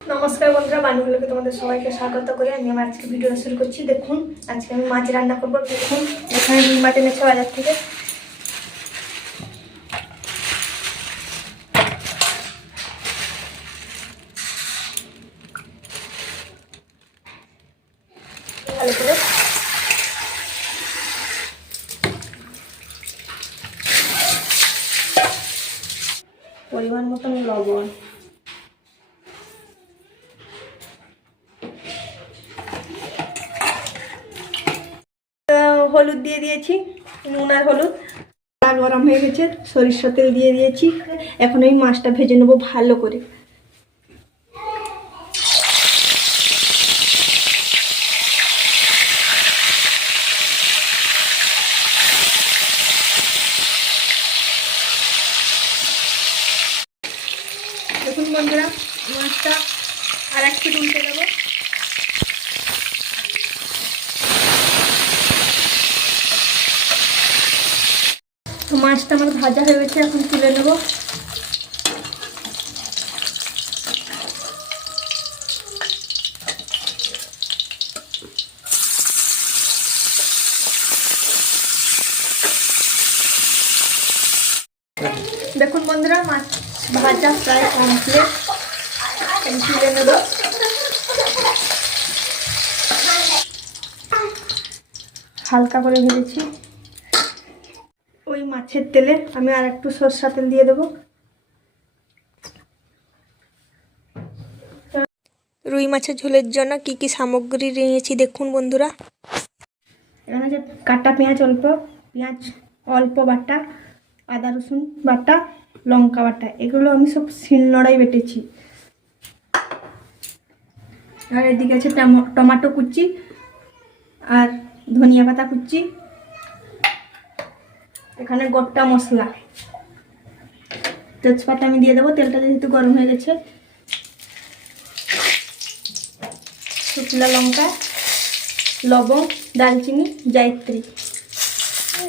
नमस्कार बंधुरा बानुগুলোকে তোমাদের সবাইকে স্বাগত করে আমি আমার আজকে ভিডিও শুরু করছি। দেখুন আজকে আমি মাছ রান্না করব। দেখুন এখানে রুই মাছ এনেছে বাজার থেকে। ভালো করে পরিমাণ মতন লবণ, হলুদ দিয়ে দিয়েছি, নুন আর হলুদ। গরম হয়ে গেছে, সরিষার তেল দিয়ে দিয়েছি। এখন আমি মাছটা ভেজে নেবো ভালো করে। দেখুন বন্ধুরা, মাছটা আর একটু উল্টে দেবো। তো মাছটা আমার ভাজা হয়ে গেছে, এখন তুলে নেব। দেখুন বন্ধুরা, মাছ ভাজা প্রায় কমপ্লিট, তুলে নেব। হালকা করে ভেজেছি। ওই মাছের তেলে আমি আর একটু সরষের তেল দিয়ে দেবো। রুই মাছের ঝোলের জন্য কি কি সামগ্রী নিয়েছি দেখুন বন্ধুরা। এখানে যে কাটা পেঁয়াজ অল্প, পেঁয়াজ অল্প বাটা, আদা রসুন বাটা, লঙ্কা বাটা, এগুলো আমি সব শিলনোড়ায় বেটেছি। আর এদিকে আছে টমেটো কুচি আর ধনিয়া পাতা কুচি। এখানে গোটা মশলা, তেজপাতা আমি দিয়ে দেবো। তেলটা যেহেতু গরম হয়ে গেছে, শুকনো লঙ্কা, লবঙ্গ, দারচিনি, জায়ত্রী।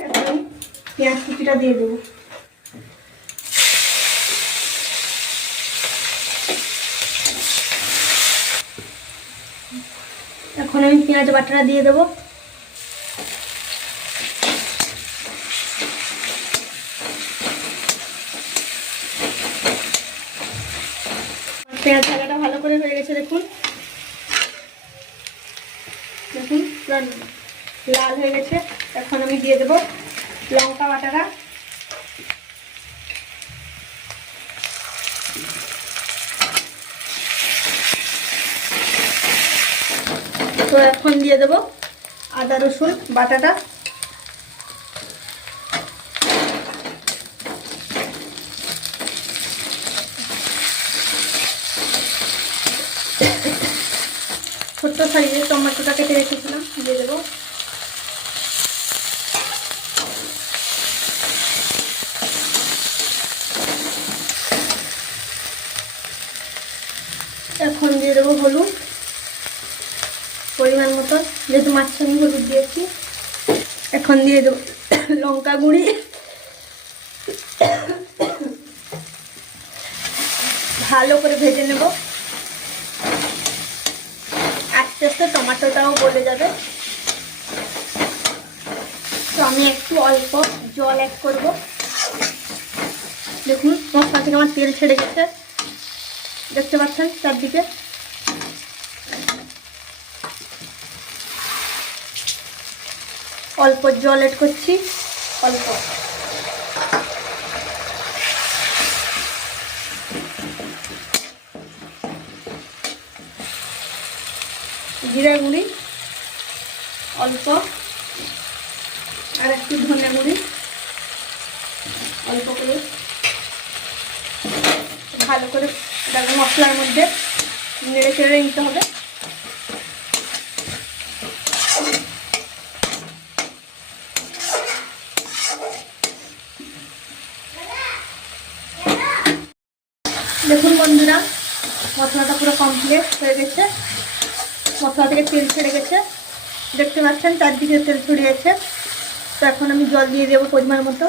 এখন আমি পেঁয়াজ কুচিটা দিয়ে দেবো। এখন আমি পেঁয়াজ বাটাটা দিয়ে দেবো। পেঁয়াজ ভাজাটা ভালো করে হয়ে গেছে। দেখুন দেখুন লাল হয়ে গেছে। এখন আমি দিয়ে দেবো লঙ্কা বাটাটা। তো এখন দিয়ে দেবো আদা রসুন বাটাটা। ছোট্ট সাইজের টমেটোটা কেটে রেখেছিলাম, দিয়ে দেবো। এখন দিয়ে দেবো হলুদ পরিমাণ মতো, যেহেতু মাছ আমি হলুদ দিয়েছি। এখন দিয়ে দেবো লঙ্কা গুঁড়ি। ভালো করে ভেজে নেব। আস্তে আস্তে টমেটোটাও গলে যাবে। তো আমি একটু অল্প জল অ্যাড করব। দেখুন মশলা থেকে আমার তেল ছেড়ে গেছে, দেখতে পাচ্ছেন চারদিকে। অল্প জল অ্যাড করছি, অল্প। জিরা গুঁড়ি অল্প, আর একটু ধনে গুঁড়ি অল্প করে। ভালো করে এটাকে মশলার মধ্যে নেড়ে চেড়ে নিতে হবে। দেখুন বন্ধুরা, মশলাটা পুরো কমপ্লিট হয়ে গেছে। মশলা থেকে তেল ছেড়ে গেছে, দেখতে পাচ্ছেন চারদিকে তেল ছড়িয়েছে। তো এখন আমি জল দিয়ে দেবো পরিমাণ মতো।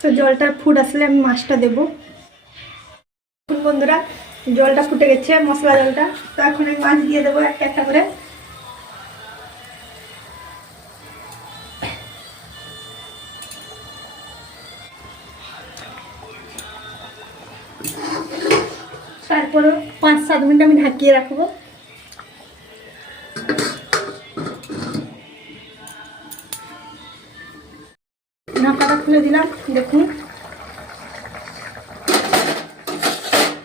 তো জলটা ফুট আসলে আমি মাছটা দেবো। বন্ধুরা জলটা ফুটে গেছে, মশলা জলটা। তো এখন আমি মাছ দিয়ে দেবো একটা একটা করে। তারপরে 5-7 মিনিট আমি ঢাকিয়ে রাখবো। ঢাকাটা খুলে দিলাম, দেখুন।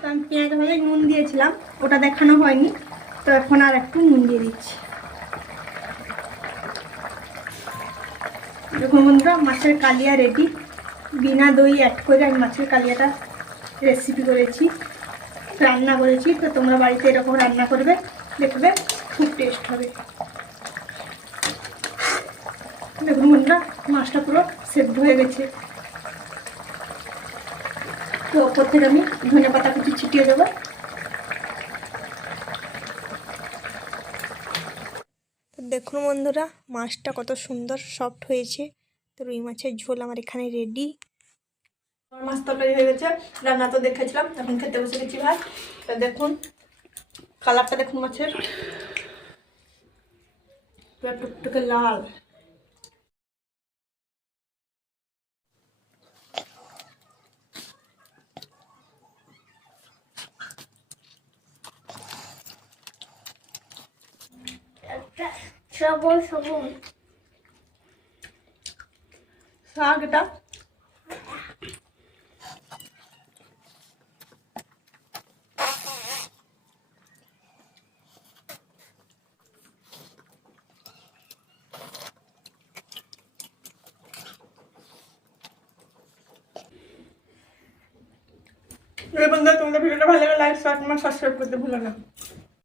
আমি পেঁয়াজ ভাজে নুন দিয়েছিলাম, ওটা দেখানো হয়নি, তো এখন আর একটু নুন দিয়ে দিচ্ছি। দেখুন বন্ধুরা মাছের কালিয়া রেডি। বিনা দই অ্যাড করে আমি মাছের কালিয়াটা রেসিপি করেছি, রান্না করেছি। তো তোমরা বাড়িতে এরকম রান্না করবে, দেখবে খুব টেস্ট হবে। দেখুন বন্ধুরা মাছটা পুরো সেদ্ধ হয়ে গেছে। তো ওপর থেকে আমি ধনেপাতা কুচি ছিটিয়ে দেবো। তো দেখুন বন্ধুরা মাছটা কত সুন্দর সফট হয়েছে। তো রুই মাছের ঝোল আমার এখানে রেডি। আমার মাছ তরকারি হয়ে গেছে, রান্না তো দেখেছিলাম, এখন খেতে বসে গেছি ভাত। তো দেখুন কালারটা দেখুন মাছের, পুরো টুকটুকে লাল। সবুজ সবুজ শাক এটা। বন্ধুরা তোমরা ভিডিওটা ভালো লাগলে লাইক, শেয়ার, কমেন্ট, সাবস্ক্রাইব করতে ভুলো না।